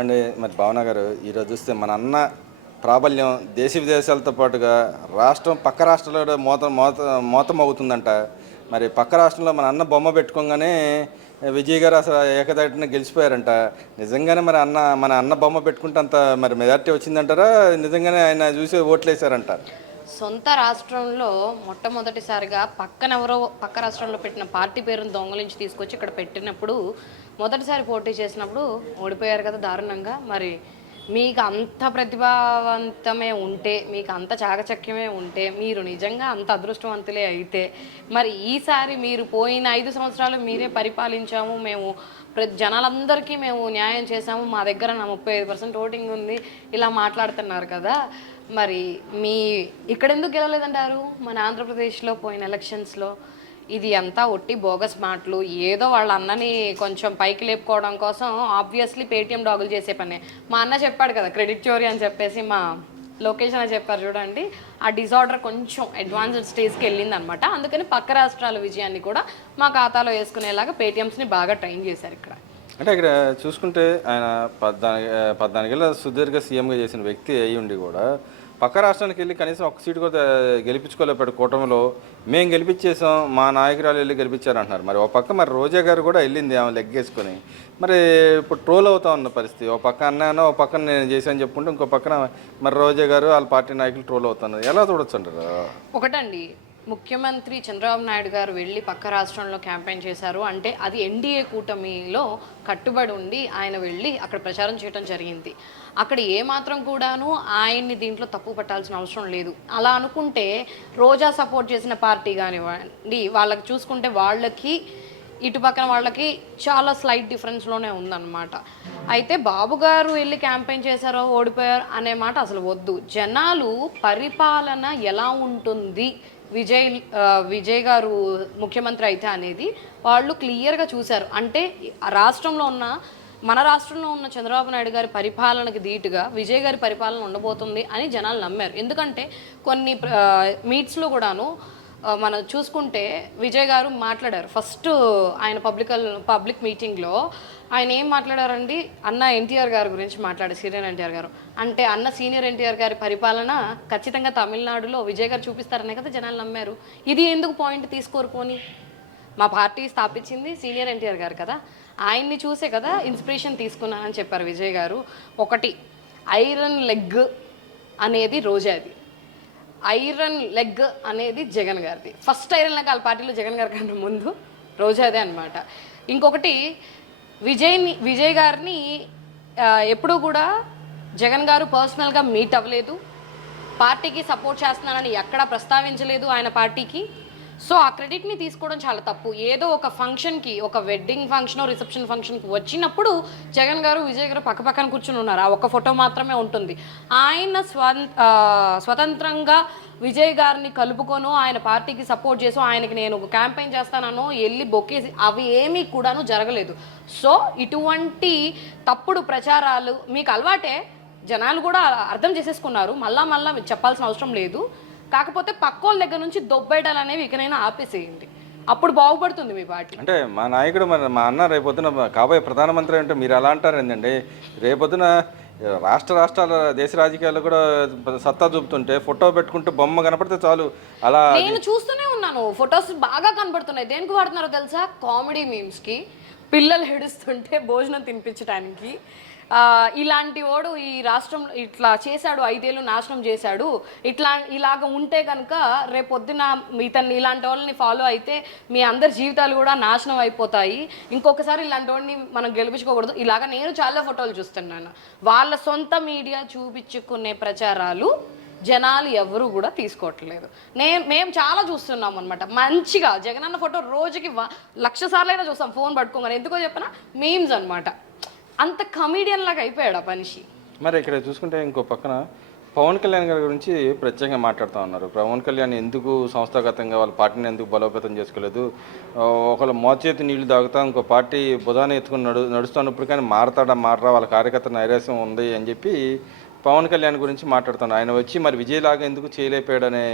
అండి మరి భావన గారు ఈరోజు చూస్తే మన అన్న ప్రాబల్యం దేశ విదేశాలతో పాటుగా రాష్ట్రం పక్క రాష్ట్రాల్లో కూడా మోతం అవుతుందంట. మరి పక్క రాష్ట్రంలో మన అన్న బొమ్మ పెట్టుకోగానే విజయ్ గారు అసలు ఏకదాటిన గెలిచిపోయారంట. నిజంగానే మన అన్న బొమ్మ పెట్టుకుంటే అంత మరి మెజార్టీ వచ్చిందంటారా, నిజంగానే ఆయన చూసి ఓట్లేశారంట? సొంత రాష్ట్రంలో మొట్టమొదటిసారిగా పక్కనెవరో పక్క రాష్ట్రంలో పెట్టిన పార్టీ పేరును దొంగలించి తీసుకొచ్చి ఇక్కడ పెట్టినప్పుడు మొదటిసారి పోటీ చేసినప్పుడు ఓడిపోయారు కదా దారుణంగా. మరి మీకు అంత ప్రతిభావంతమే ఉంటే, మీకు అంత చాకచక్యమే ఉంటే, మీరు నిజంగా అంత అదృష్టవంతులే అయితే, మరి ఈసారి మీరు పోయిన 5 సంవత్సరాలు మీరే పరిపాలించాము, మేము జనాలందరికీ మేము న్యాయం చేశాము, మా దగ్గర నా 35% ఓటింగ్ ఉంది, ఇలా మాట్లాడుతున్నారు కదా. మరి మీ ఇక్కడెందుకు గెలవలేదంటారు? మన ఆంధ్రప్రదేశ్లో పోయిన ఎలక్షన్స్లో ఇది అంతా ఒట్టి బోగస్ మాటలు, ఏదో వాళ్ళ అన్నని కొంచెం పైకి లేపుకోవడం కోసం ఆబ్వియస్లీ పేటీఎం డాగులు చేసే పనే. మా అన్న చెప్పాడు కదా క్రెడిట్ చోరీ అని చెప్పేసి, మా లొకేషన్ అని చెప్పారు చూడండి, ఆ డిజార్డర్ కొంచెం అడ్వాన్స్డ్ స్టేజ్కి వెళ్ళింది అనమాట. అందుకని పక్క రాష్ట్రాల విజయాన్ని కూడా మా ఖాతాలో వేసుకునేలాగా పేటీఎంస్ని బాగా ట్రైన్ చేశారు ఇక్కడ. అంటే ఇక్కడ చూసుకుంటే ఆయన 14 ఏళ్ళ సుదీర్ఘ సీఎంగా చేసిన వ్యక్తి అయ్యి ఉండి కూడా పక్క రాష్ట్రానికి వెళ్ళి కనీసం ఒక్క సీటు కూడా గెలిపించుకోలేపాడు. కూటమిలో మేము గెలిపించేసాం, మా నాయకురాలు వెళ్ళి గెలిపించారంటున్నారు. మరి ఒక పక్క మరి రోజా గారు కూడా వెళ్ళింది ఆమె లెగ్గేసుకొని. మరి ఇప్పుడు ట్రోల్ అవుతా ఉన్న పరిస్థితి, ఒక పక్క అన్నానో ఒక పక్కన నేను చేశాను చెప్పుకుంటే ఇంకో పక్కన మరి రోజా గారు వాళ్ళ పార్టీ నాయకులు ట్రోల్ అవుతున్నారు. ఎలా చూడొచ్చు అంటారు? ఒకటండి, ముఖ్యమంత్రి చంద్రబాబు నాయుడు గారు వెళ్ళి పక్క రాష్ట్రంలో క్యాంపెయిన్ చేశారు అంటే అది ఎన్డీఏ కూటమిలో కట్టుబడి ఉండి ఆయన వెళ్ళి అక్కడ ప్రచారం చేయడం జరిగింది. అక్కడ ఏమాత్రం కూడాను ఆయన్ని దీంట్లో తప్పు పట్టాల్సిన అవసరం లేదు. అలా అనుకుంటే రోజా సపోర్ట్ చేసిన పార్టీ కానివ్వండి, వాళ్ళకి చూసుకుంటే వాళ్ళకి ఇటు పక్కన వాళ్ళకి చాలా స్లైట్ డిఫరెన్స్లోనే ఉందన్నమాట. అయితే బాబు గారు వెళ్ళి క్యాంపెయిన్ చేశారో ఓడిపోయారు అనే మాట అసలు వద్దు. జనాలు పరిపాలన ఎలా ఉంటుంది, విజయ్ గారు ముఖ్యమంత్రి అయితే అనేది వాళ్ళు క్లియర్గా చూశారు. అంటే మన రాష్ట్రంలో ఉన్న చంద్రబాబు నాయుడు గారి పరిపాలనకి ధీటుగా విజయ్ గారి పరిపాలన ఉండబోతుంది అని జనాలు నమ్మారు. ఎందుకంటే కొన్ని మీట్స్లో కూడాను మనం చూసుకుంటే విజయ్ గారు మాట్లాడారు. ఫస్ట్ ఆయన పబ్లిక్ మీటింగ్లో ఆయన ఏం మాట్లాడారండి, అన్న ఎన్టీఆర్ గారి గురించి మాట్లాడారు, సీనియర్ ఎన్టీఆర్ గారు. అంటే అన్న సీనియర్ ఎన్టీఆర్ గారి పరిపాలన ఖచ్చితంగా తమిళనాడులో విజయ్ గారు చూపిస్తారనే కదా జనాలు నమ్మారు. ఇది ఎందుకు పాయింట్ తీసుకోరుకొని, మా పార్టీ స్థాపించింది సీనియర్ ఎన్టీఆర్ గారు కదా, ఆయన్ని చూసే కదా ఇన్స్పిరేషన్ తీసుకున్నానని చెప్పారు విజయ్ గారు. ఒకటి, ఐరన్ లెగ్ అనేది రోజాది, ఐరన్ లెగ్ అనేది జగన్ గారిది. ఫస్ట్ ఐరన్ లెగ్ వాళ్ళ పార్టీలో జగన్ గారి కంటే ముందు రోజాదే అనమాట. ఇంకొకటి, విజయ్ గారిని ఎప్పుడూ కూడా జగన్ గారు పర్సనల్గా మీట్ అవ్వలేదు, పార్టీకి సపోర్ట్ చేస్తున్నానని ఎక్కడా ప్రస్తావించలేదు ఆయన పార్టీకి. సో ఆ క్రెడిట్ని తీసుకోవడం చాలా తప్పు. ఏదో ఒక ఫంక్షన్కి, ఒక వెడ్డింగ్ ఫంక్షన్, రిసెప్షన్ ఫంక్షన్కి వచ్చినప్పుడు జగన్ గారు విజయ్ గారు పక్కపక్కన కూర్చుని ఉన్నారు, ఆ ఒక్క ఫోటో మాత్రమే ఉంటుంది. ఆయన స్వతంత్రంగా విజయ్ గారిని కలుపుకొనో ఆయన పార్టీకి సపోర్ట్ చేసో ఆయనకి నేను ఒక క్యాంపెయిన్ చేస్తానో వెళ్ళి బొక్కేసి అవి ఏమీ కూడాను జరగలేదు. సో ఇటువంటి తప్పుడు ప్రచారాలు మీకు అలవాటే, జనాలు కూడా అర్థం చేసేసుకున్నారు, మళ్ళా చెప్పాల్సిన అవసరం లేదు. కాకపోతే పక్కోళ్ళ దగ్గర నుంచి దొబ్బేయడాలు అనేవి ఇకనైనా ఆపేసేయండి, అప్పుడు బాగుపడుతుంది మీ పార్టీ. అంటే మా నాయకుడు మా అన్న రేపొద్దున కాబోయే ప్రధానమంత్రి అంటే మీరు ఎలా అంటారు ఏంటండి? రేపొద్దున రాష్ట్రాల దేశ రాజకీయాలు కూడా సత్తా చూపుతుంటే ఫోటో పెట్టుకుంటే బొమ్మ కనపడితే చాలు. అలా నేను చూస్తూనే ఉన్నాను, ఫొటోస్ బాగా కనపడుతున్నాయి. దేనికి వాడుతున్నారో తెలుసా? కామెడీ మీమ్స్కి, పిల్లలు ఏడుస్తుంటే భోజనం తినిపించడానికి. ఇలాంటి వాడు ఈ రాష్ట్రంలో ఇట్లా చేశాడు, 5 ఏళ్ళు నాశనం చేశాడు, ఇలాగ ఉంటే కనుక రేపొద్దున ఇతన్ని ఇలాంటి వాళ్ళని ఫాలో అయితే మీ అందరి జీవితాలు కూడా నాశనం అయిపోతాయి, ఇంకొకసారి ఇలాంటి వాడిని మనం గెలిపించుకోకూడదు. ఇలాగ నేను చాలా ఫోటోలు చూస్తున్నాను. వాళ్ళ సొంత మీడియా చూపించుకునే ప్రచారాలు జనాలు ఎవరు కూడా తీసుకోవట్లేదు. మేము చాలా చూస్తున్నాం అనమాట. మంచిగా జగనన్న ఫోటో రోజుకి 1,00,000 సార్లైనా చూస్తాం ఫోన్ పట్టుకోగానే. ఎందుకో చెప్పిన మీమ్స్ అనమాట. అంత కమీడియన్ లాగా అయిపోయాడు ఆ మనిషి. మరి ఇక్కడ చూసుకుంటే ఇంకో పక్కన పవన్ కళ్యాణ్ గారి గురించి ప్రత్యేకంగా మాట్లాడుతూ ఉన్నారు. పవన్ కళ్యాణ్ ఎందుకు సంస్థాగతంగా వాళ్ళ పార్టీని ఎందుకు బలోపేతం చేసుకోలేదు, ఒకళ్ళు మోచేతి నీళ్లు తాగుతా ఇంకో పార్టీ బుధాన్ని ఎత్తుకుని నడుస్తున్నప్పుడు కానీ మారరా, వాళ్ళ కార్యకర్త నైరాశ్యం ఉంది అని చెప్పి పవన్ కళ్యాణ్ గురించి మాట్లాడుతున్నారు. ఆయన వచ్చి మరి విజయ్ లాగా ఎందుకు చేయలేకపోయాడనే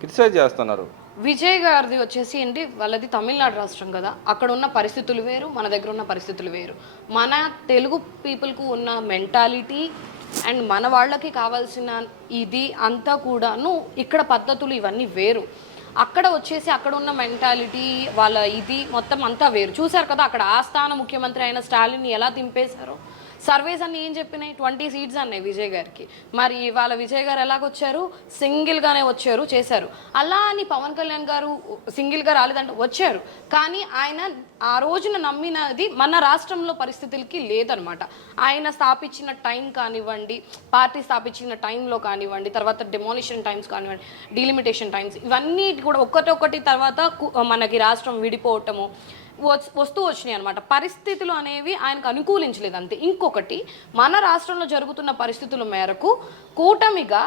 క్రిటిసైజ్ చేస్తున్నారు. విజయ్ గారిది వచ్చేసి ఏంటి, వాళ్ళది తమిళనాడు రాష్ట్రం కదా, అక్కడ ఉన్న పరిస్థితులు వేరు, మన దగ్గర ఉన్న పరిస్థితులు వేరు. మన తెలుగు పీపుల్కు ఉన్న మెంటాలిటీ అండ్ మన వాళ్ళకి కావాల్సిన ఇది అంతా కూడాను ఇక్కడ పద్ధతులు ఇవన్నీ వేరు. అక్కడ వచ్చేసి అక్కడ ఉన్న మెంటాలిటీ వాళ్ళ ఇది మొత్తం అంతా వేరు. చూశారు కదా అక్కడ ఆస్థాన ముఖ్యమంత్రి అయిన స్టాలిన్ ఎలా దింపేశారో. సర్వేస్ అన్ని ఏం చెప్పినాయి, 20 సీట్స్ అన్నాయి విజయ్ గారికి. మరి వాళ్ళ విజయ్ గారు ఎలాగొచ్చారు, సింగిల్గానే వచ్చారు చేశారు. అలా అని పవన్ కళ్యాణ్ గారు సింగిల్గా రాలేదంటే వచ్చారు, కానీ ఆయన ఆ రోజున నమ్మినది మన రాష్ట్రంలో పరిస్థితులకి లేదనమాట. ఆయన స్థాపించిన టైం కానివ్వండి, పార్టీ స్థాపించిన టైంలో కానివ్వండి, తర్వాత డెమోలిషన్ టైమ్స్ కానివ్వండి, డీలిమిటేషన్ టైమ్స్, ఇవన్నీ కూడా ఒక్కటి తర్వాత మనకి రాష్ట్రం విడిపోవటము వస్తూ వచ్చినాయి అనమాట. పరిస్థితులు అనేవి ఆయనకు అనుకూలించలేదు అంతే. ఇంకొకటి, మన రాష్ట్రంలో జరుగుతున్న పరిస్థితుల మేరకు కూటమిగా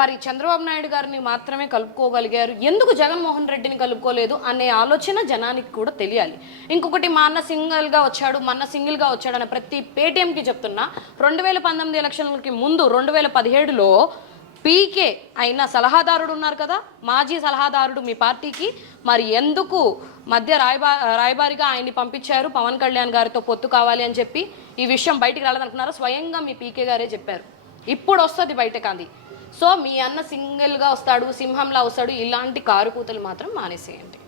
మరి చంద్రబాబు నాయుడు గారిని మాత్రమే కలుపుకోగలిగారు, ఎందుకు జగన్మోహన్ రెడ్డిని కలుపుకోలేదు అనే ఆలోచన జనానికి కూడా తెలియాలి. ఇంకొకటి, మా అన్న సింగిల్గా వచ్చాడు అనే ప్రతి పేటీఎంకి చెప్తున్నా, 2019 ఎలక్షన్లకి ముందు 2017లో పీకే అయిన సలహాదారుడు ఉన్నారు కదా, మాజీ సలహాదారుడు మీ పార్టీకి, మరి ఎందుకు మధ్య రాయబారిగా ఆయన్ని పంపించారు పవన్ కళ్యాణ్ గారితో పొత్తు కావాలి అని చెప్పి? ఈ విషయం బయటికి రాలేదనుకున్నారా? స్వయంగా మీ పీకే గారే చెప్పారు. ఇప్పుడు వస్తుంది బయటకు అది. సో మీ అన్న సింగిల్గా వస్తాడు, సింహంలా వస్తాడు, ఇలాంటి కారుకూతలు మాత్రం మానేసేయండి.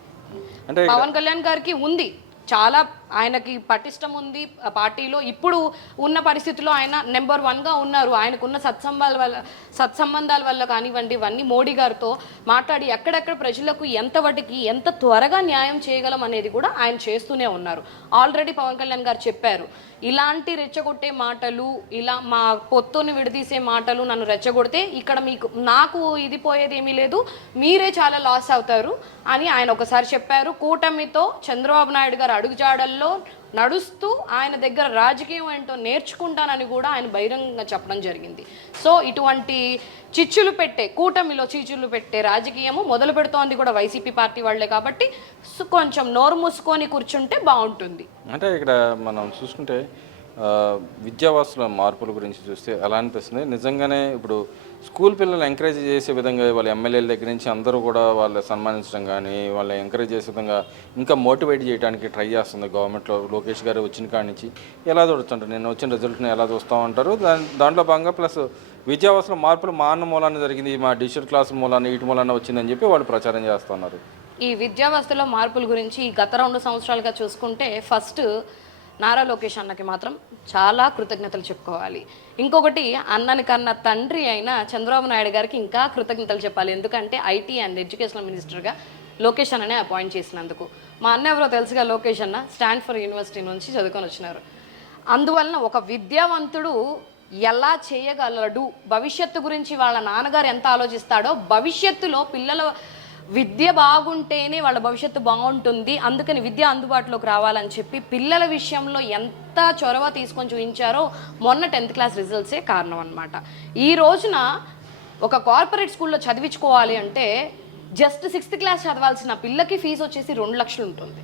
అంటే పవన్ కళ్యాణ్ గారికి ఉంది చాలా, ఆయనకి పటిష్టం ఉంది పార్టీలో. ఇప్పుడు ఉన్న పరిస్థితుల్లో ఆయన నెంబర్ 1గా ఉన్నారు. ఆయనకున్న సత్సంబంధాల వల్ల కానివ్వండి, ఇవన్నీ మోడీ గారితో మాట్లాడి ఎక్కడెక్కడ ప్రజలకు ఎంత త్వరగా న్యాయం చేయగలం అనేది కూడా ఆయన చేస్తూనే ఉన్నారు. ఆల్రెడీ పవన్ కళ్యాణ్ గారు చెప్పారు, ఇలాంటి రెచ్చగొట్టే మాటలు, ఇలా మా పొత్తుని విడదీసే మాటలు నన్ను రెచ్చగొడితే ఇక్కడ నాకు ఇది పోయేది ఏమీ లేదు, మీరే చాలా లాస్ అవుతారు అని ఆయన ఒకసారి చెప్పారు. కూటమితో చంద్రబాబు నాయుడు గారు అడుగుజాడల్లో నడుస్తూ ఆయన దగ్గర రాజకీయం ఏంటో నేర్చుకుంటానని కూడా ఆయన బహిరంగంగా చెప్పడం జరిగింది. సో ఇటువంటి కూటమిలో చిచ్చులు పెట్టే రాజకీయము మొదలు పెడుతోంది కూడా వైసీపీ పార్టీ వాళ్లే. కాబట్టి కొంచెం నోరు మూసుకొని కూర్చుంటే బాగుంటుంది. అంటే ఇక్కడ మనం చూసుకుంటే విద్యావాసుల మార్పుల గురించి చూస్తే ఎలా అనిపిస్తుంది, నిజంగానే ఇప్పుడు స్కూల్ పిల్లలు ఎంకరేజ్ చేసే విధంగా వాళ్ళ ఎమ్మెల్యేల దగ్గర నుంచి అందరూ కూడా వాళ్ళు సన్మానించడం కానీ, వాళ్ళని ఎంకరేజ్ చేసే విధంగా ఇంకా మోటివేట్ చేయడానికి ట్రై చేస్తుంది గవర్నమెంట్లో. లోకేష్ గారు వచ్చిన కాడి నుంచి ఎలా చూడుతుంటారు, నేను వచ్చిన రిజల్ట్ని ఎలా చూస్తామంటారు, దాంట్లో భాగంగా ప్లస్ విద్యావాసుల మార్పులు మా అన్న మూలాన్ని జరిగింది, మా డిజిటల్ క్లాస్ మూలాన్ని ఇటు మూలాన్ని వచ్చిందని చెప్పి వాళ్ళు ప్రచారం చేస్తున్నారు. ఈ విద్యావస్థలో మార్పుల గురించి గత 2 సంవత్సరాలుగా చూసుకుంటే ఫస్ట్ నారా లోకేష్ అన్నకి మాత్రం చాలా కృతజ్ఞతలు చెప్పుకోవాలి. ఇంకొకటి, అన్నని కన్నా తండ్రి అయిన చంద్రబాబు నాయుడు గారికి ఇంకా కృతజ్ఞతలు చెప్పాలి. ఎందుకంటే ఐటీ అండ్ ఎడ్యుకేషనల్ మినిస్టర్గా లోకేష్ అన్ననే అపాయింట్ చేసినందుకు. మా అన్న ఎవరో తెలుసుగా, లోకేష్ అన్న స్టాన్ఫోర్డ్ యూనివర్సిటీ నుంచి చదువుకొని వచ్చినారు. అందువలన ఒక విద్యావంతుడు ఎలా చేయగలడు, భవిష్యత్తు గురించి వాళ్ళ నాన్నగారు ఎంత ఆలోచిస్తాడో, భవిష్యత్తులో పిల్లల విద్య బాగుంటేనే వాళ్ళ భవిష్యత్తు బాగుంటుంది, అందుకని విద్య అందుబాటులోకి రావాలని చెప్పి పిల్లల విషయంలో ఎంత చొరవ తీసుకొని చూపించారో మొన్న 10th క్లాస్ రిజల్ట్సే కారణం అనమాట. ఈ రోజున ఒక కార్పొరేట్ స్కూల్లో చదివించుకోవాలి అంటే జస్ట్ 6th క్లాస్ చదవాల్సిన పిల్లకి ఫీజు వచ్చేసి 2 లక్షలు ఉంటుంది.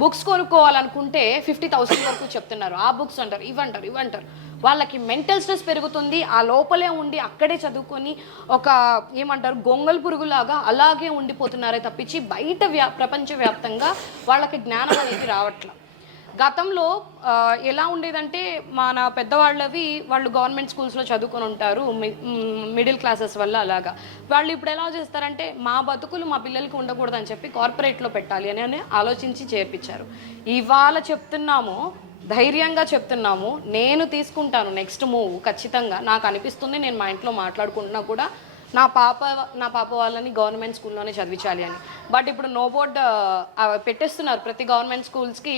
బుక్స్ కొనుక్కోవాలనుకుంటే 50,000 వరకు చెప్తున్నారు. ఆ బుక్స్ అంటారు, ఇవ్వంటారు. వాళ్ళకి మెంటల్ స్ట్రెస్ పెరుగుతుంది. ఆ లోపలే ఉండి అక్కడే చదువుకొని ఒక గొంగల్ పురుగులాగా అలాగే ఉండిపోతున్నారే తప్పించి బయట ప్రపంచవ్యాప్తంగా వాళ్ళకి జ్ఞానం అనేది రావట్లేదు. గతంలో ఎలా ఉండేదంటే, మన పెద్దవాళ్ళవి వాళ్ళు గవర్నమెంట్ స్కూల్స్లో చదువుకొని ఉంటారు మిడిల్ క్లాసెస్ వల్ల. అలాగా వాళ్ళు ఇప్పుడు ఎలా చేస్తారంటే, మా బతుకులు మా పిల్లలకి ఉండకూడదని చెప్పి కార్పొరేట్లో పెట్టాలి అని ఆలోచించి చేర్పించారు. ఇవాళ చెప్తున్నాము, ధైర్యంగా చెప్తున్నాము, నేను తీసుకుంటాను నెక్స్ట్ మూవ్ ఖచ్చితంగా. నాకు అనిపిస్తుంది, నేను మా ఇంట్లో మాట్లాడుకుంటున్నా కూడా నా పాప వాళ్ళని గవర్నమెంట్ స్కూల్లోనే చదివించాలి అని. బట్ ఇప్పుడు నో బోర్డ్ పెట్టేస్తున్నారు ప్రతి గవర్నమెంట్ స్కూల్స్కి,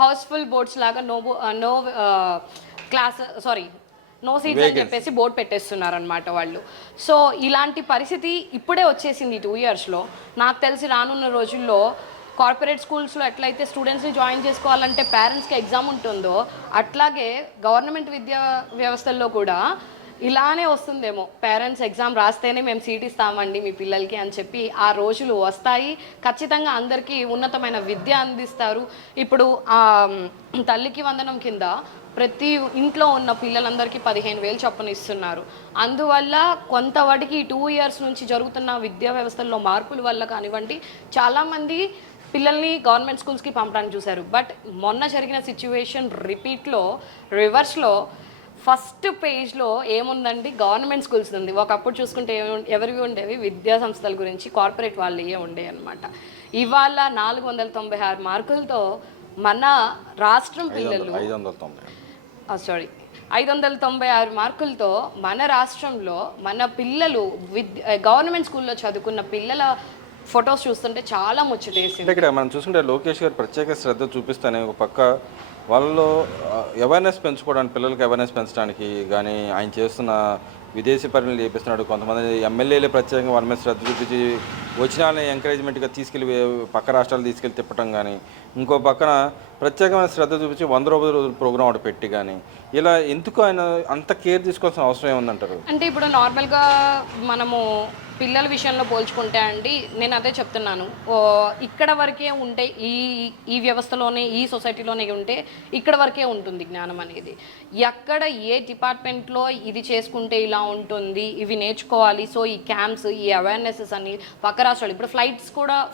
హౌస్ఫుల్ బోర్డ్స్ లాగా నో సీట్స్ అని చెప్పేసి బోర్డు పెట్టేస్తున్నారు అనమాట వాళ్ళు. సో ఇలాంటి పరిస్థితి ఇప్పుడే వచ్చేసింది 2 ఇయర్స్లో. నాకు తెలిసి రానున్న రోజుల్లో కార్పొరేట్ స్కూల్స్లో ఎట్లయితే స్టూడెంట్స్ని జాయిన్ చేసుకోవాలంటే పేరెంట్స్కి ఎగ్జామ్ ఉంటుందో, అట్లాగే గవర్నమెంట్ విద్యా వ్యవస్థల్లో కూడా ఇలానే వస్తుందేమో. పేరెంట్స్ ఎగ్జామ్ రాస్తేనే మేము సీట్ ఇస్తామండి మీ పిల్లలకి అని చెప్పి ఆ రోజులు వస్తాయి. ఖచ్చితంగా అందరికీ ఉన్నతమైన విద్య అందిస్తారు. ఇప్పుడు తల్లికి వందనం కింద ప్రతి ఇంట్లో ఉన్న పిల్లలందరికీ 15,000 చొప్పున ఇస్తున్నారు. అందువల్ల కొంతవరకు ఈ 2 ఇయర్స్ నుంచి జరుగుతున్న విద్యా వ్యవస్థల్లో మార్పుల వల్ల కానివ్వండి, చాలామంది పిల్లల్ని గవర్నమెంట్ స్కూల్స్కి పంపడానికి చూశారు. బట్ మొన్న జరిగిన సిచ్యువేషన్ రిపీట్లో రివర్స్లో ఫస్ట్ పేజ్లో ఏముందండి, గవర్నమెంట్ స్కూల్స్ ఉంది. ఒకప్పుడు చూసుకుంటే ఎవరివి ఉండేవి, విద్యా సంస్థల గురించి కార్పొరేట్ వాళ్ళు ఉండేవి అనమాట. ఇవాళ 496 మార్కులతో మన రాష్ట్రం పిల్లలు 596 మార్కులతో మన రాష్ట్రంలో మన పిల్లలు గవర్నమెంట్ స్కూల్లో చదువుకున్న పిల్లల ఫొటోస్ చూస్తుంటే చాలా ముచ్చటేసింది. ఇక్కడ మనం చూసుకుంటే లోకేష్ గారు ప్రత్యేక శ్రద్ధ చూపిస్తానే ఒక పక్క వాళ్ళలో అవేర్నెస్ పెంచుకోవడానికి, పిల్లలకి అవేర్నెస్ పెంచడానికి కానీ ఆయన చేస్తున్న విదేశీ పర్యటనలు చేపిస్తున్నాడు. కొంతమంది ఎమ్మెల్యేలు ప్రత్యేకంగా వాళ్ళ మీద శ్రద్ధ చూపించి వచ్చిన వాళ్ళని ఎంకరేజ్మెంట్గా తీసుకెళ్ళి పక్క రాష్ట్రాలు తీసుకెళ్ళి తిప్పటం కానీ, ఇంకో పక్కన ప్రత్యేకమైన శ్రద్ధ చూపించి 100 రోజుల ప్రోగ్రాం ఒకటి పెట్టి కానీ, ఇలా ఎందుకు ఆయన అంత కేర్ తీసుకోవాల్సిన అవసరం ఏముందంటారు? అంటే ఇప్పుడు నార్మల్గా మనము పిల్లల విషయంలో పోల్చుకుంటే అండి, నేను అదే చెప్తున్నాను, ఇక్కడ వరకే ఉంటే ఈ వ్యవస్థలోనే ఈ సొసైటీలోనే ఉంటే ఇక్కడ వరకే ఉంటుంది జ్ఞానం అనేది. ఎక్కడ ఏ డిపార్ట్మెంట్లో ఇది చేసుకుంటే ఇలా ఉంటుంది, ఇవి నేర్చుకోవాలి, సో ఈ క్యాంప్స్, ఈ అవేర్నెసెస్ అని పక్క రాష్ట్రాలు ఇప్పుడు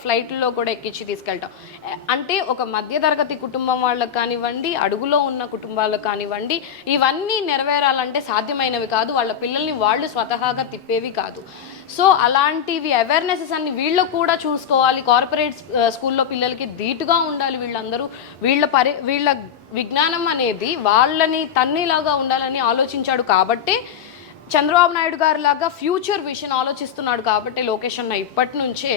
ఫ్లైట్లో కూడా ఎక్కించి తీసుకెళ్ళటం అంటే ఒక మధ్యతరగతి కుటుంబం వాళ్ళకి కానివ్వండి, అడుగులో ఉన్న కుటుంబాలకు కానివ్వండి, ఇవన్నీ నెరవేరాలంటే సాధ్యమైనవి కాదు. వాళ్ళ పిల్లల్ని వాళ్ళు స్వతహాగా తిప్పేవి కాదు. సో అలాంటివి అవేర్నెసెస్ అన్ని వీళ్ళు కూడా చూసుకోవాలి. కార్పొరేట్ స్కూల్లో పిల్లలకి ధీటుగా ఉండాలి. వీళ్ళందరూ వీళ్ళ విజ్ఞానం అనేది వాళ్ళని తన్నిలాగా ఉండాలని ఆలోచించాడు కాబట్టి, చంద్రబాబు నాయుడు గారు లాగా ఫ్యూచర్ విషన్ ఆలోచిస్తున్నాడు కాబట్టి లోకేష్ అన్న ఇప్పటి నుంచే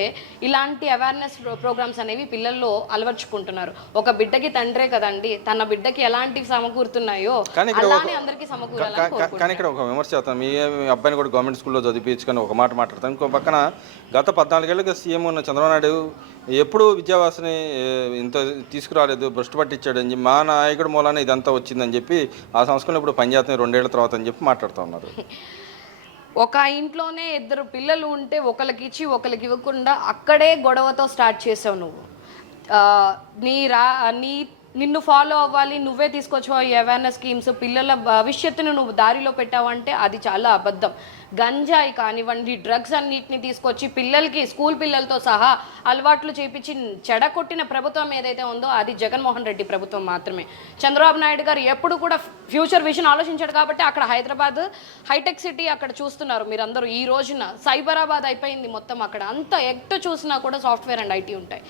ఇలాంటి అవేర్నెస్ ప్రోగ్రామ్స్ అనేవి పిల్లల్లో అలవర్చుకుంటున్నారు. ఒక బిడ్డకి తండ్రే కదండి, తన బిడ్డకి ఎలాంటివి సమకూరుతున్నాయో అలానే అందరికీ సమకూరాలని. కానీ ఇక్కడ ఒక విమర్శ చేస్తాను, మీ అబ్బాయిని కూడా గవర్నమెంట్ స్కూల్లో చదివించుకొని ఒక మాట మాట్లాడతాను. ఇంకో పక్కన గత 14 ఏళ్ళుగా సీఎం ఉన్న చంద్రబాబు నాయుడు ఎప్పుడూ విద్యావాసని ఇంత తీసుకురాలేదు, భ్రష్టు పట్టించాడు అని చెప్పి, మా నాయకుడు మూలాన ఇదంతా వచ్చిందని చెప్పి ఆ సంస్కరణ ఇప్పుడు పనిచేస్తున్నాయి 2 ఏళ్ల తర్వాత అని చెప్పి మాట్లాడుతూ ఉన్నారు. ఒక ఇంట్లోనే 2 పిల్లలు ఉంటే ఒకరికి ఇచ్చి ఒకరికి ఇవ్వకుండా అక్కడే గొడవతో స్టార్ట్ చేసావు నువ్వు. నిన్ను ఫాలో అవ్వాలి, నువ్వే తీసుకొచ్చావు ఈ అవేర్నెస్ స్కీమ్స్, పిల్లల భవిష్యత్తును నువ్వు దారిలో పెట్టావంటే అది చాలా అబద్ధం. గంజాయి కానివ్వండి, డ్రగ్స్ అన్నిటిని తీసుకొచ్చి పిల్లలకి, స్కూల్ పిల్లలతో సహా అలవాట్లు చేపించి చెడగొట్టిన ప్రభుత్వం ఏదైతే ఉందో అది జగన్మోహన్ రెడ్డి ప్రభుత్వం మాత్రమే. చంద్రబాబు నాయుడు గారు ఎప్పుడు కూడా ఫ్యూచర్ విషన్ ఆలోచించాడు కాబట్టి అక్కడ హైదరాబాద్ హైటెక్ సిటీ అక్కడ చూస్తున్నారు మీరందరూ. ఈ రోజున సైబరాబాద్ అయిపోయింది మొత్తం. అక్కడ అంత ఎటు చూసినా కూడా సాఫ్ట్వేర్ అండ్ ఐటీ ఉంటాయి.